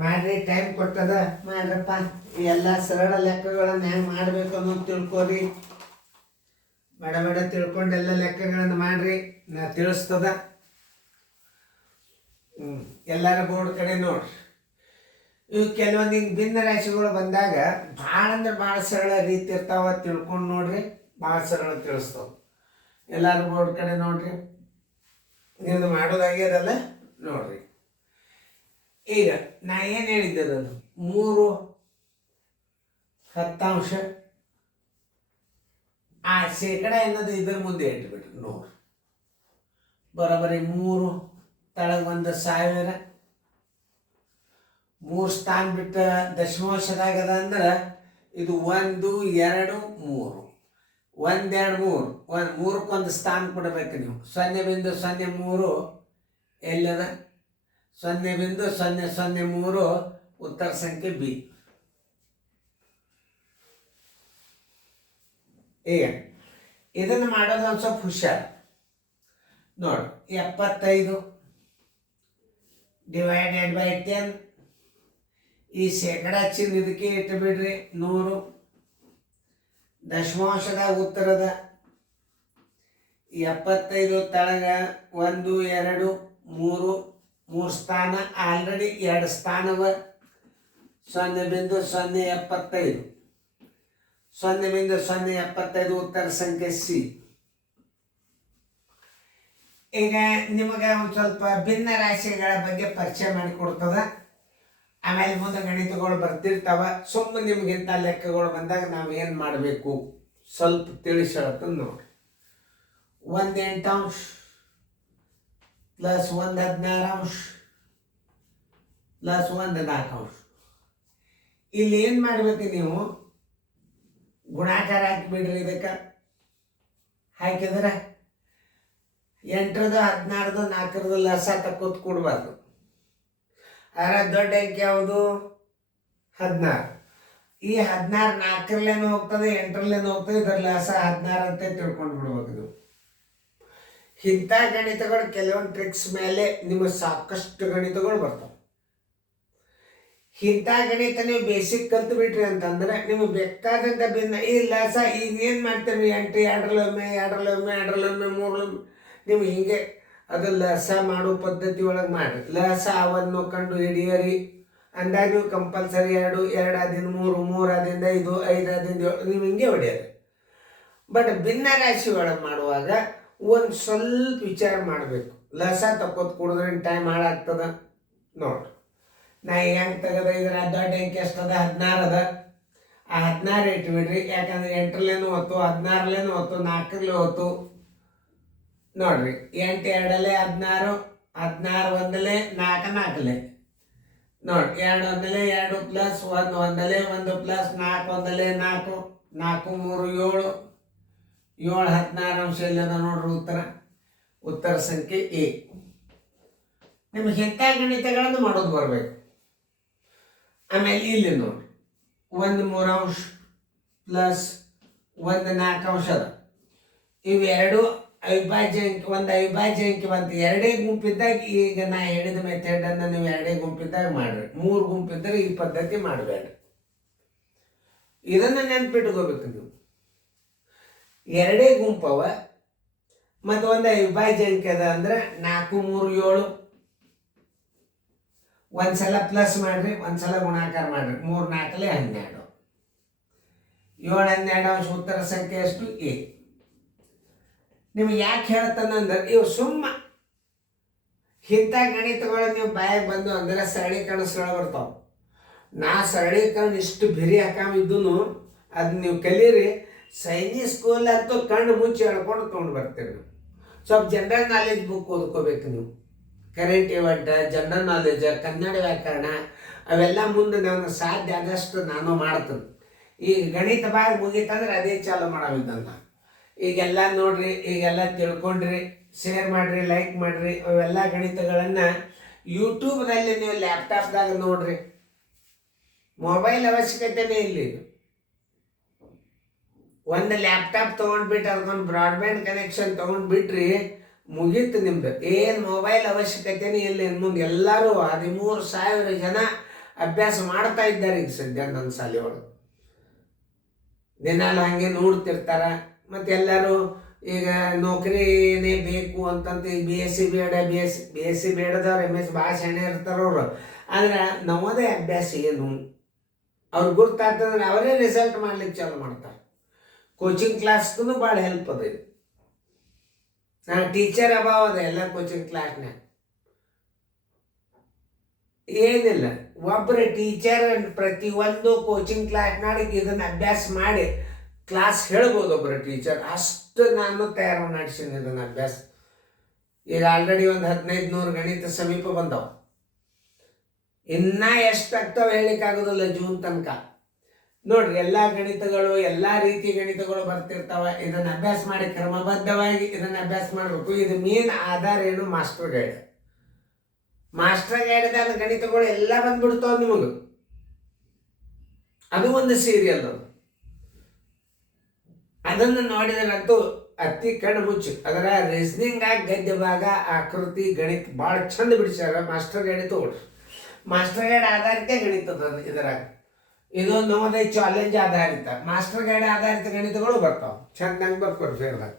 ಮಾಡ್ರಿ, ಟೈಮ್ ಕೊಟ್ಟದ ಮಾಡ್ರಪ್ಪ. ಎಲ್ಲ ಸರಳ ಲೆಕ್ಕಗಳನ್ನು ಹೆಂಗೆ ಮಾಡಬೇಕು ಅನ್ನೋದು ತಿಳ್ಕೊರಿ. ಬಡ ತಿಳ್ಕೊಂಡು ಎಲ್ಲ ಲೆಕ್ಕಗಳನ್ನು ಮಾಡ್ರಿ, ನಾ ತಿಳಿಸ್ತದ. ಎಲ್ಲರ ಬೋರ್ಡ್ ಕಡೆ ನೋಡ್ರಿ. ಇವು ಕೆಲವೊಂದು ಹಿಂಗೆ ಭಿನ್ನ ರಾಶಿಗಳು ಬಂದಾಗ ಭಾಳ ಅಂದ್ರೆ ಭಾಳ ಸರಳ ರೀತಿ ಇರ್ತಾವ, ತಿಳ್ಕೊಂಡು ನೋಡ್ರಿ, ಭಾಳ ಸರಳ ತಿಳಿಸ್ತಾವ. ಎಲ್ಲರ ಬೋರ್ಡ್ ಕಡೆ ನೋಡ್ರಿ, ನೀವು ಮಾಡೋದಾಗ್ಯದಲ್ಲ ನೋಡ್ರಿ. ಈಗ ನಾ ಏನು ಹೇಳಿದ್ದೆ, ಅದು 3 10 ಆ ಶೇಕಡ ಅನ್ನೋದು ಇದ್ರ ಮುಂದೆ ಇಟ್ಬಿಟ್ರಿ ನೋಡ್ರಿ. ಬರೋಬ್ಬರಿ 3 ತಳಗ 1,000, 3 ಸ್ಥಾನ ಬಿಟ್ಟ ದಶಮಾಂಶದಾಗದ ಅಂದ್ರೆ ಇದು 1 2 3 1 2 3 3ಕ್ಕೆ ಸ್ಥಾನ ಕೊಡಬೇಕು ನೀವು. 0.03 ಎಲ್ಲದ 0.003 ಉತ್ತರ ಸಂಖ್ಯೆ ಬಿ. ಈಗ ಇದನ್ನು ಮಾಡೋದು ಒಂದು ಸ್ವಲ್ಪ ಹುಷಾರು ನೋಡಿ. 75 / 10 ಈ ಶೇಕಡ ಚಿಹ್ನೆ ಇದಕ್ಕೆ ಇಟ್ಟು ಬಿಡ್ರಿ. 100 ದಶಮಾಂಶದಾಗ ಉತ್ತರದ 75 ತಳಗ 1 2 3 ಸ್ಥಾನ, ಆಲ್ರೆಡಿ 2 ಸ್ಥಾನವ. 0.075 0.075 ಉತ್ತರ ಸಂಖ್ಯೆ ಸಿ. ಈಗ ನಿಮಗೆ ಒಂದು ಸ್ವಲ್ಪ ಭಿನ್ನ ರಾಶಿಗಳ ಬಗ್ಗೆ ಪರಿಚಯ ಮಾಡಿಕೊಡ್ತದ. ಆಮೇಲೆ ಮುಂದೆ ಗಣಿತಗಳು ಬರ್ತಿರ್ತಾವ. ಸುಮ್ಮನೆ ನಿಮ್ಗಿಂತ ಲೆಕ್ಕಗಳು ಬಂದಾಗ ನಾವು ಏನು ಮಾಡಬೇಕು ಸ್ವಲ್ಪ ತಿಳಿಸಿ ಹೇಳ್ತಂದು ನೋಡ್ರಿ. 1 8 ಪ್ಲಸ್ 1 16 ಪ್ಲಸ್ 1 4. ಇಲ್ಲಿ ಏನು ಮಾಡಬೇಕು ನೀವು, ಗುಣಾಕಾರ ಹಾಕಿಬಿಡ್ರಿ. ಇದಕ್ಕೆ ಹಾಕಿದ್ರೆ 8 16 4 ಲಸ ತಕ್ಕೋತ್ ಕೊಡಬಾರ್ದು. ಅದರ ದೊಡ್ಡ ಅಂಕೆ ಯಾವುದು? 16. ಈ 16 4ರಲ್ಲೇನೂ ಹೋಗ್ತದೆ, 8ರಲ್ಲೇನೂ ಹೋಗ್ತದೆ. ಇದರ ಲಸ 16 ಅಂತ ತಿಳ್ಕೊಂಡು ಬಿಡ್ಬೇಕು ನೀವು. ಇಂಥ ಗಣಿತಗಳು ಕೆಲವೊಂದು ಟ್ರಿಕ್ಸ್ ಮೇಲೆ ನಿಮಗೆ ಸಾಕಷ್ಟು ಗಣಿತಗಳು ಬರ್ತಾವೆ. ಇಂಥ ಗಣಿತ ನೀವು ಬೇಸಿಕ್ ಕಲ್ತು ಬಿಟ್ರಿ ಅಂತಂದ್ರೆ ನಿಮಗೆ ಬೇಕಾದಂಥ ಭಿನ್ನ ಈ ಲಸ ಈಗ ಏನು ಮಾಡ್ತೀರಿ, 8 2ರಲ್ಲೊಮ್ಮೆ 2ರಲ್ಲೊಮ್ಮೆ 3ರಲ್ಲೊಮ್ಮೆ ನೀವು ಹಿಂಗೆ ಅದು ಲಸ ಮಾಡೋ ಪದ್ಧತಿ ಒಳಗೆ ಮಾಡಿ ಲಸ ಅವನ್ನು ಕಂಡು ಹಿಡಿಯರಿ. ಅಂದಾಗ ನೀವು ಕಂಪಲ್ಸರಿ 2 2 ಆದಿಂದ 3 3 ಆದಿಂದ 5 5 ಆದಿಂದ 7 ನೀವು ಹಿಂಗೆ ಹೊಡೆಯೋದು. ಬಟ್ ಭಿನ್ನ ರಾಶಿ ಒಳಗೆ ಮಾಡುವಾಗ ಒಂದು ಸ್ವಲ್ಪ ವಿಚಾರ ಮಾಡಬೇಕು. ಲಸ ತಕ್ಕೋತ್ ಕುಡಿದ್ರೆ ಟೈಮ್ ಹಾಳಾಗ್ತದ ನೋಡ್ರಿ. ನಾ ಹೆಂಗೆ ತೆಗೆದ ಇದ್ರ ದೊಡ್ಡ ಅಂಕೆ ಎಷ್ಟದ? 16 ಅದ. ಆ 16 ಇಟ್ಬಿಡ್ರಿ. ಯಾಕಂದ್ರೆ 8ರಲ್ಲೇನು ಹೊತ್ತು, 16ರಲ್ಲೇನು ಹೊತ್ತು, 4ರಲ್ಲೇ ಹೊತ್ತು ನೋಡ್ರಿ. 8 2 16 16 1 4 4 ನೋಡಿ. 2 1 2 ಪ್ಲಸ್ 1 1 1 ಪ್ಲಸ್ 4 1 4 4 3 7 7 16 ಇಲ್ಲದ ನೋಡ್ರಿ ಉತ್ತರ ಸಂಖ್ಯೆ ಎ. ನಿಮ್ಗೆ ಇಂಥ ಗಣಿತಗಳನ್ನು ಮಾಡೋದು ಬರಬೇಕು. ಆಮೇಲೆ ಇಲ್ಲಿ ನೋಡ್ರಿ 1 3 ಪ್ಲಸ್ 1 4 ಅದ. ಇವೆರಡು ಅವಿಭಾಜ್ಯ ಅಂಕೆ. ಒಂದು ಅವಿಭಾಜ್ಯ ಅಂಕೆ ಬಂತು. 2 ಗುಂಪಿದ್ದಾಗ ಈಗ ನಾ ಹೇಳಿದ ಮೆಥಡನ್ನು ನೀವು 2 ಗುಂಪಿದ್ದಾಗ ಮಾಡ್ರಿ. 3 ಗುಂಪಿದ್ದರೆ ಈ ಪದ್ಧತಿ ಮಾಡಬೇಡ್ರಿ. ಇದನ್ನು ನೆನ್ಪಿಟ್ಕೋಬೇಕು ನೀವು. 2 ಗುಂಪವ ಮತ್ತು ಒಂದು ಅವಿಭಾಜ್ಯ ಅಂಕೆ ಅದ ಅಂದ್ರೆ 4 3 7. ಒಂದ್ಸಲ ಪ್ಲಸ್ ಮಾಡ್ರಿ, ಒಂದ್ಸಲ ಗುಣಾಕಾರ ಮಾಡ್ರಿ. 3 4 12 7 12 ಉತ್ತರ ಸಂಖ್ಯೆ ಎಷ್ಟು? ಎ. ನಿಮ್ಗೆ ಯಾಕೆ ಹೇಳ್ತಾನಂದ್ರೆ ಇವು ಸುಮ್ಮ ಇಂಥ ಗಣಿತಗಳು ನೀವು ಬಾಯಿಗೆ ಬಂದು ಅಂದ್ರೆ ಸರಳೀಕರಣ ಬರ್ತಾವೆ. ನಾ ಸರಳೀಕರಣ ಇಷ್ಟು ಬಿರಿ ಹಾಕಿದ್ದು ಅದು ನೀವು ಕಲೀರಿ. ಸೈನಿಕ್ ಸ್ಕೂಲ್ ಅಂತೂ ಕಣ್ಣು ಮುಚ್ಚಿ ಹೇಳ್ಕೊಂಡು ತೊಗೊಂಡು ಬರ್ತೀರಿ. ನೀವು ಸ್ವಲ್ಪ ಜನರಲ್ ನಾಲೆಜ್ ಬುಕ್ ಓದ್ಕೋಬೇಕು ನೀವು. Current event, general knowledge, Kannada ವ್ಯಾಕರಣ ಅವೆಲ್ಲ ಮುಂದೆ ನಾನು ಸಾಧ್ಯ ಆದಷ್ಟು ನಾನು ಮಾಡ್ತೀನಿ. ಈಗ ಗಣಿತ ಭಾಗ ಮುಗೀತಂದ್ರೆ ಅದೇ ಚಾಲು ಮಾಡೋವಿದ್ದಂತ. ಈಗೆಲ್ಲ ನೋಡ್ರಿ, ಈಗೆಲ್ಲ ತಿಳ್ಕೊಂಡ್ರಿ, ಶೇರ್ ಮಾಡಿರಿ, ಲೈಕ್ ಮಾಡಿರಿ. ಅವೆಲ್ಲ ಗಣಿತಗಳನ್ನು ಯೂಟ್ಯೂಬ್ನಲ್ಲಿ ನೀವು ಲ್ಯಾಪ್ಟಾಪ್ದಾಗ ನೋಡ್ರಿ. ಮೊಬೈಲ್ ಅವಶ್ಯಕತೆನೇ ಇಲ್ಲಿ. ಒಂದು ಲ್ಯಾಪ್ಟಾಪ್ ತೊಗೊಂಡ್ಬಿಟ್ಟು ಅದಕ್ಕೊಂದು ಬ್ರಾಡ್ಬ್ಯಾಂಡ್ ಕನೆಕ್ಷನ್ ತೊಗೊಂಡ್ಬಿಟ್ರಿ ಮುಗೀತು ನಿಮ್ದು. ಏನು ಮೊಬೈಲ್ ಅವಶ್ಯಕತೆನೇ ಇಲ್ಲ ಇನ್ನು ಮುಂದೆ. ಎಲ್ಲರೂ 13,000 ಜನ ಅಭ್ಯಾಸ ಮಾಡ್ತಾ ಇದ್ದಾರೆ ಈಗ ಸದ್ಯ ನನ್ನ ಶಾಲೆ ಒಳಗೆ. ದಿನಾಲು ಹಂಗೆ ನೋಡ್ತಿರ್ತಾರ. ಮತ್ತು ಎಲ್ಲರೂ ಈಗ ನೌಕರಿನೇ ಬೇಕು ಅಂತಂತ ಈಗ BSc ಬೇಡ, BSc ಬೇಡದವ್ರು MS ಭಾಳ ಶಾಣೆ ಇರ್ತಾರವ್ರು. ಆದ್ರೆ ನವೋದಯ ಅಭ್ಯಾಸ ಏನು ಅವ್ರಿಗೆ ಗುರ್ತಾಗ್ತದಂದ್ರೆ ಅವರೇ ರಿಸಲ್ಟ್ ಮಾಡ್ಲಿಕ್ಕೆ ಚಾಲು ಮಾಡ್ತಾರೆ. ಕೋಚಿಂಗ್ ಕ್ಲಾಸ್ಗೂ ಭಾಳ ಹೆಲ್ಪ್ ಅದ ಇದು. ನಾನು ಟೀಚರ್ ಅಭಾವ ಅದ ಎಲ್ಲ ಕೋಚಿಂಗ್ ಕ್ಲಾಸ್ನಾಗ. ಏನಿಲ್ಲ, ಒಬ್ಬರು ಟೀಚರ್ ಪ್ರತಿಯೊಂದು ಕೋಚಿಂಗ್ ಕ್ಲಾಸ್ನಾಗ ಇದನ್ನು ಅಭ್ಯಾಸ ಮಾಡಿ ಕ್ಲಾಸ್ ಹೇಳ್ಬೋದು. ಒಬ್ಬರು ಟೀಚರ್ ಅಷ್ಟು ನಾನು ತಯಾರು ಮಾಡಿಸೀನಿ ಇದನ್ನು ಅಭ್ಯಾಸ. ಈಗ ಆಲ್ರೆಡಿ ಒಂದು 1500 ಗಣಿತ ಸಮೀಪ ಬಂದವು. ಇನ್ನೂ ಎಷ್ಟು ಆಗ್ತಾವೆ ಹೇಳಿಕ್ಕಾಗೋದಿಲ್ಲ ಜೂನ್ ತನಕ. ನೋಡ್ರಿ, ಎಲ್ಲ ಗಣಿತಗಳು, ಎಲ್ಲ ರೀತಿ ಗಣಿತಗಳು ಬರ್ತಿರ್ತಾವೆ. ಇದನ್ನು ಅಭ್ಯಾಸ ಮಾಡಿ ಕ್ರಮಬದ್ಧವಾಗಿ ಇದನ್ನು ಅಭ್ಯಾಸ ಮಾಡಬೇಕು. ಇದು ಮೇನ್ ಆಧಾರ ಏನು? Master guide. ಮಾಸ್ಟರ್ ಗೈಡ್ದಾಗ ಗಣಿತಗಳು ಎಲ್ಲ ಬಂದ್ಬಿಡ್ತಾವೆ ನಿಮಗೆ. ಅದು ಒಂದು ಸೀರಿಯಲ್. ಅದನ್ನು ನೋಡಿದ್ರಂತೂ ಅತಿ ಕಣ್ಣು ಮುಚ್ಚು. ಅದರ ರೀಸನಿಂಗ್ ಆಗಿ ಗದ್ಯ ಭಾಗ, ಆಕೃತಿ, ಗಣಿತ ಭಾಳ ಚಂದ ಬಿಡಿಸ್ಯಾರ. ಮಾಸ್ಟರ್ ಗೈಡ್ ತಗೊಳ್ರಿ. ಮಾಸ್ಟರ್ ಗೈಡ್ ಆಧಾರಿತ ಗಣಿತದ ಇದರಾಗ. ಇದು ನವೋದಯ ಚಾಲೆಂಜ್ ಆಧಾರಿತ. ಮಾಸ್ಟರ್ ಗೈಡ್ ಆಧಾರಿತ ಗಣಿತಗಳು ಬರ್ತಾವೆ. ಚೆನ್ನಾಗಿ ಬರ್ಕೊಡ್ರಿ ಫೇರ್ದಾಗ.